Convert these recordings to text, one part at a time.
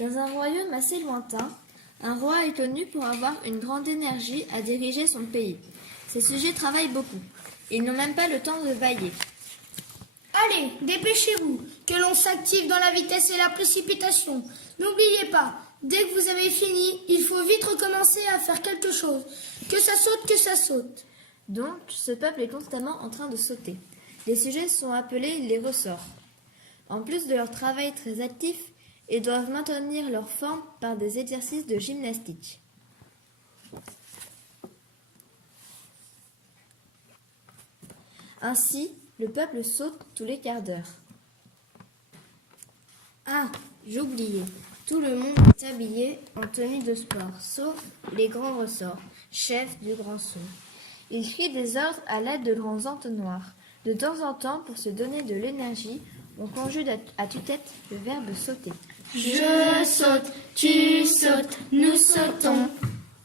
Dans un royaume assez lointain, un roi est connu pour avoir une grande énergie à diriger son pays. Ses sujets travaillent beaucoup. Ils n'ont même pas le temps de vailler. Allez, dépêchez-vous, que l'on s'active dans la vitesse et la précipitation. N'oubliez pas, dès que vous avez fini, il faut vite recommencer à faire quelque chose. Que ça saute, que ça saute. Donc, ce peuple est constamment en train de sauter. Les sujets sont appelés les ressorts. En plus de leur travail très actif, ils doivent maintenir leur forme par des exercices de gymnastique. Ainsi, le peuple saute tous les quarts d'heure. Ah, j'oubliais. Tout le monde est habillé en tenue de sport, sauf les grands ressorts, chefs du grand saut. Ils crient des ordres à l'aide de grands entonnoirs. De temps en temps, pour se donner de l'énergie, on conjugue à tue-tête le verbe sauter. Je saute, tu sautes, nous sautons.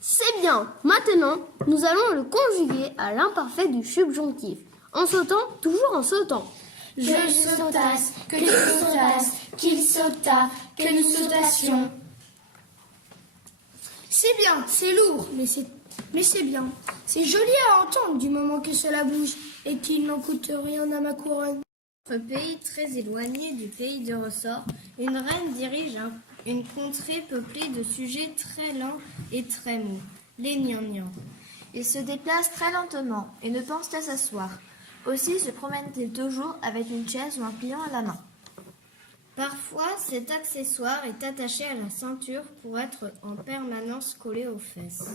C'est bien. Maintenant, nous allons le conjuguer à l'imparfait du subjonctif. En sautant, toujours en sautant. Je sautasse, que tu sautasses, qu'il sauta, que nous sautassions. C'est bien, c'est lourd, mais c'est bien. C'est joli à entendre du moment que cela bouge et qu'il n'en coûte rien à ma couronne. Notre pays très éloigné du pays de ressort, une reine dirige une contrée peuplée de sujets très lents et très mous, les gnangnans. Ils se déplacent très lentement et ne pensent qu'à s'asseoir. Aussi se promènent-ils toujours avec une chaise ou un pliant à la main. Parfois, cet accessoire est attaché à la ceinture pour être en permanence collé aux fesses.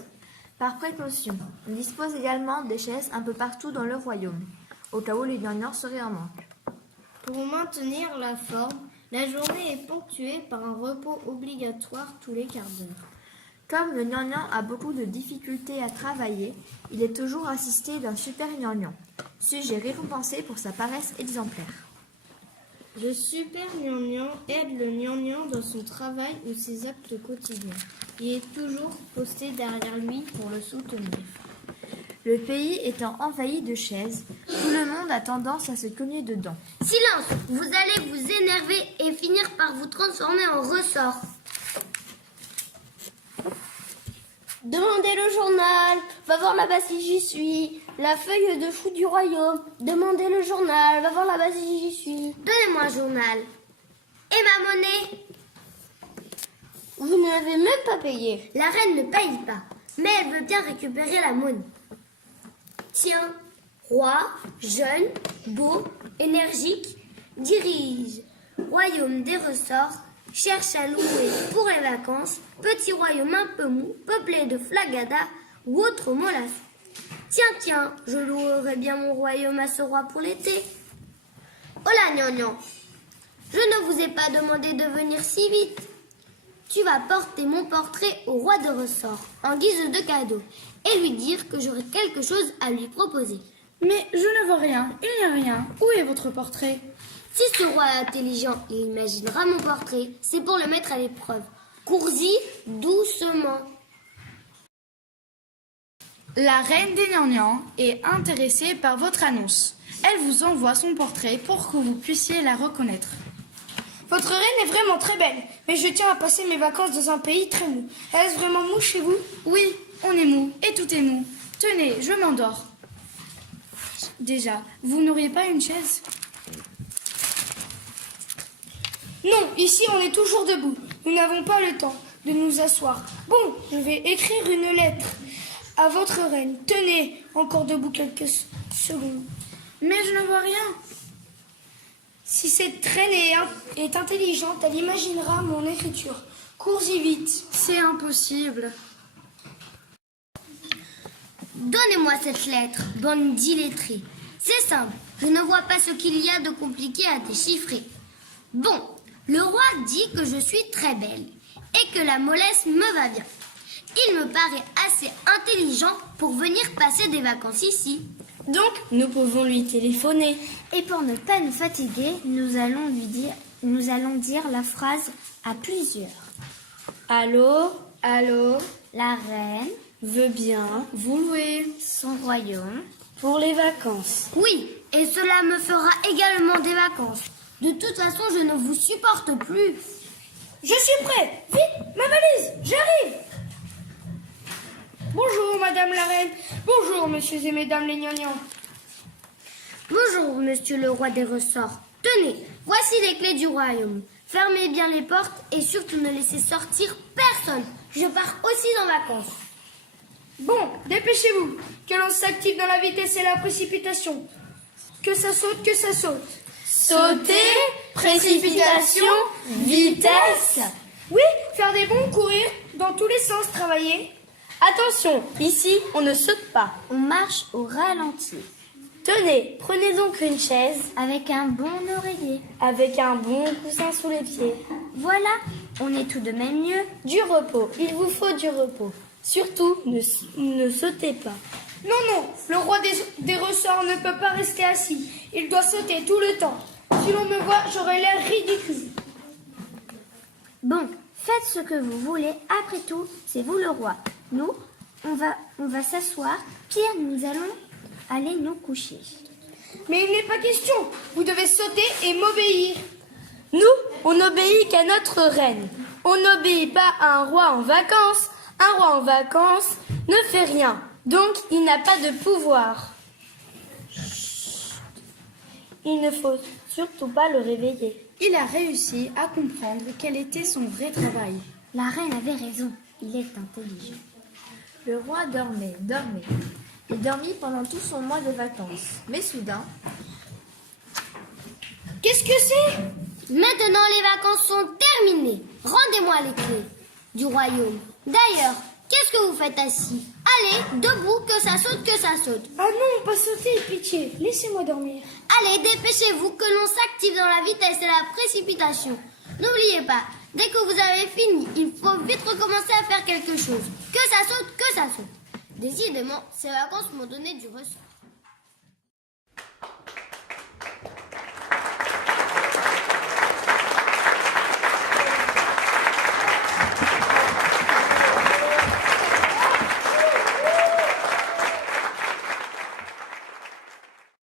Par précaution, on dispose également des chaises un peu partout dans le royaume, au cas où les gnangnans seraient en manque. Pour maintenir la forme, la journée est ponctuée par un repos obligatoire tous les quarts d'heure. Comme le gnangnan a beaucoup de difficultés à travailler, il est toujours assisté d'un super gnangnan, sujet récompensé pour sa paresse exemplaire. Le super gnangnan aide le gnangnan dans son travail ou ses actes quotidiens. Il est toujours posté derrière lui pour le soutenir. Le pays étant envahi de chaises, tout le monde a tendance à se cogner dedans. Silence. Vous allez vous énerver et finir par vous transformer en ressort. Demandez le journal. Va voir là-bas si j'y suis. La feuille de chou du royaume. Demandez le journal. Va voir là-bas si j'y suis. Donnez-moi un journal. Et ma monnaie? Vous ne l'avez même pas payé. La reine ne paye pas, mais elle veut bien récupérer la monnaie. Tiens, roi, jeune, beau, énergique, dirige. Royaume des ressorts, cherche à louer pour les vacances, petit royaume un peu mou, peuplé de flagada ou autre molasses. Tiens, je louerai bien mon royaume à ce roi pour l'été. Oh là, gnangnan, je ne vous ai pas demandé de venir si vite. Tu vas porter mon portrait au roi de ressort en guise de cadeau et lui dire que j'aurai quelque chose à lui proposer. Mais je ne vois rien, il n'y a rien. Où est votre portrait? Si ce roi est intelligent, il imaginera mon portrait. C'est pour le mettre à l'épreuve. Cours-y doucement. La reine des Gnangnans est intéressée par votre annonce. Elle vous envoie son portrait pour que vous puissiez la reconnaître. Votre reine est vraiment très belle, mais je tiens à passer mes vacances dans un pays très mou. Est-ce vraiment mou chez vous? Oui, on est mou, et tout est mou. Tenez, je m'endors. Déjà, vous n'auriez pas une chaise? Non, ici on est toujours debout. Nous n'avons pas le temps de nous asseoir. Bon, je vais écrire une lettre à votre reine. Tenez, encore debout quelques secondes. Mais je ne vois rien. Si cette reine est intelligente, elle imaginera mon écriture. Cours-y vite. C'est impossible. Donnez-moi cette lettre, bande d'illettrés. C'est simple, je ne vois pas ce qu'il y a de compliqué à déchiffrer. Bon, le roi dit que je suis très belle et que la mollesse me va bien. Il me paraît assez intelligent pour venir passer des vacances ici. Donc, nous pouvons lui téléphoner. Et pour ne pas nous fatiguer, nous allons dire la phrase à plusieurs. Allô, allô, La reine, veut bien vous louer son royaume, pour les vacances. Oui, et cela me fera également des vacances. De toute façon, je ne vous supporte plus. Je suis prêt. Vite, ma valise, j'arrive. Bonjour, madame la reine. Bonjour, messieurs et mesdames les gnangnans. Bonjour, monsieur le roi des ressorts. Tenez, voici les clés du royaume. Fermez bien les portes et surtout ne laissez sortir personne. Je pars aussi en vacances. Bon, dépêchez-vous. Que l'on s'active dans la vitesse et la précipitation. Que ça saute, que ça saute. Sauter, précipitation, vitesse. Oui, faire des bonds, courir, dans tous les sens, travailler. Attention, ici, on ne saute pas. On marche au ralenti, Tenez, prenez donc une chaise avec un bon oreiller. avec un bon coussin sous les pieds. Voilà, on est tout de même mieux. Du repos, il vous faut du repos. Surtout, ne sautez pas. Non, non, le roi des ressorts ne peut pas rester assis. Il doit sauter tout le temps. Si l'on me voit, j'aurai l'air ridicule. Bon, faites ce que vous voulez. Après tout, c'est vous le roi. Nous, on va s'asseoir. Pire, nous allons aller nous coucher. Mais il n'est pas question. Vous devez sauter et m'obéir. Nous, on n'obéit qu'à notre reine. On n'obéit pas à un roi en vacances. Un roi en vacances ne fait rien. Donc, il n'a pas de pouvoir. Chut. Il ne faut surtout pas le réveiller. Il a réussi à comprendre quel était son vrai travail. La reine avait raison. Il est intelligent. Le roi dormait. Il dormit pendant tout son mois de vacances. Mais soudain, Qu'est-ce que c'est? Maintenant, les vacances sont terminées. Rendez-moi les clés du royaume. D'ailleurs, qu'est-ce que vous faites assis? Allez, debout, que ça saute, que ça saute. Ah non, pas sauter, pitié. Laissez-moi dormir. Allez, dépêchez-vous que l'on s'active dans la vitesse et la précipitation. N'oubliez pas, dès que vous avez fini, il faut vite recommencer à faire quelque chose. Que ça saute, que ça saute. Décidément, ces vacances m'ont donné du ressort.